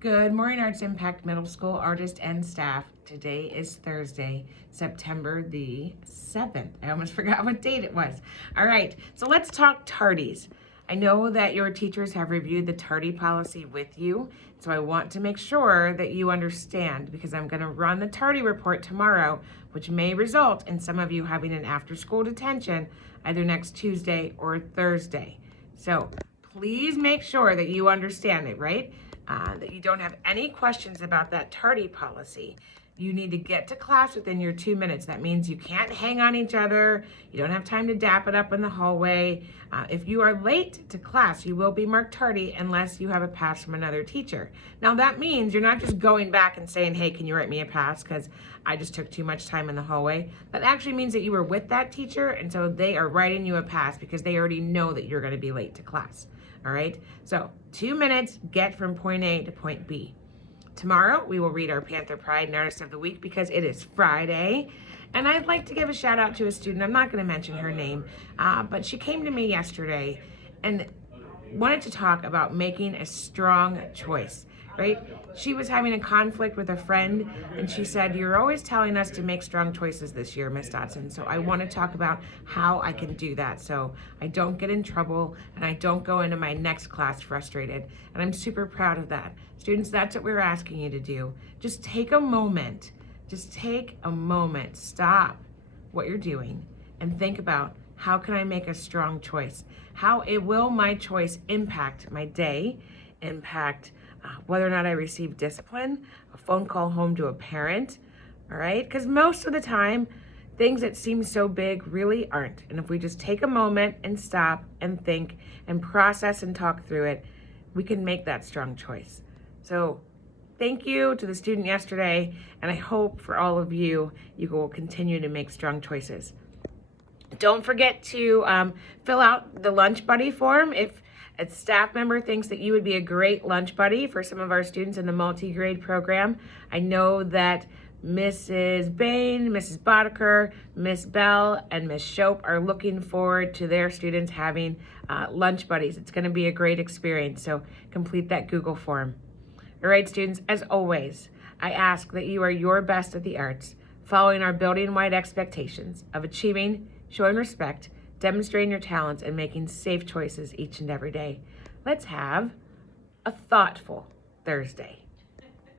Good morning, Arts Impact Middle School artists and staff. Today is Thursday, September the 7th. I almost forgot what date it was. All right, so let's talk tardies. I know that your teachers have reviewed the tardy policy with you, so I want to make sure that you understand because I'm going to run the tardy report tomorrow, which may result in some of you having an after-school detention either next Tuesday or Thursday. So please make sure that you understand it, right? That you don't have any questions about that tardy policy. You need to get to class within your 2 minutes. That means you can't hang on each other. You don't have time to dap it up in the hallway. If you are late to class, you will be marked tardy unless you have a pass from another teacher. Now that means you're not just going back and saying, hey, can you write me a pass because I just took too much time in the hallway. That actually means that you were with that teacher and so they are writing you a pass because they already know that you're gonna be late to class. All right, so 2 minutes, get from point A to point B. Tomorrow, we will read our Panther Pride and Artist of the Week because it is Friday. And I'd like to give a shout out to a student. I'm not going to mention her name, but she came to me yesterday and wanted to talk about making a strong choice, right? She was having a conflict with a friend and she said, you're always telling us to make strong choices this year, Miss Dotson. So I want to talk about how I can do that so I don't get in trouble and I don't go into my next class frustrated. And I'm super proud of that. Students, that's what we're asking you to do. Just take a moment. Just take a moment. Stop what you're doing and think about how can I make a strong choice? How will my choice impact my day, impact whether or not I receive discipline, a phone call home to a parent, all right? Because most of the time, things that seem so big really aren't. And if we just take a moment and stop and think and process and talk through it, we can make that strong choice. So thank you to the student yesterday, and I hope for all of you, you will continue to make strong choices. Don't forget to fill out the lunch buddy form if a staff member thinks that you would be a great lunch buddy for some of our students in the multi-grade program. I know that Mrs. Bain, Mrs. Boddicker, Miss Bell, and Miss Shope are looking forward to their students having lunch buddies. It's going to be a great experience, so complete that Google form. All right, students, as always, I ask that you are your best at the arts, following our building-wide expectations of achieving, showing respect, demonstrating your talents, and making safe choices each and every day. Let's have a thoughtful Thursday.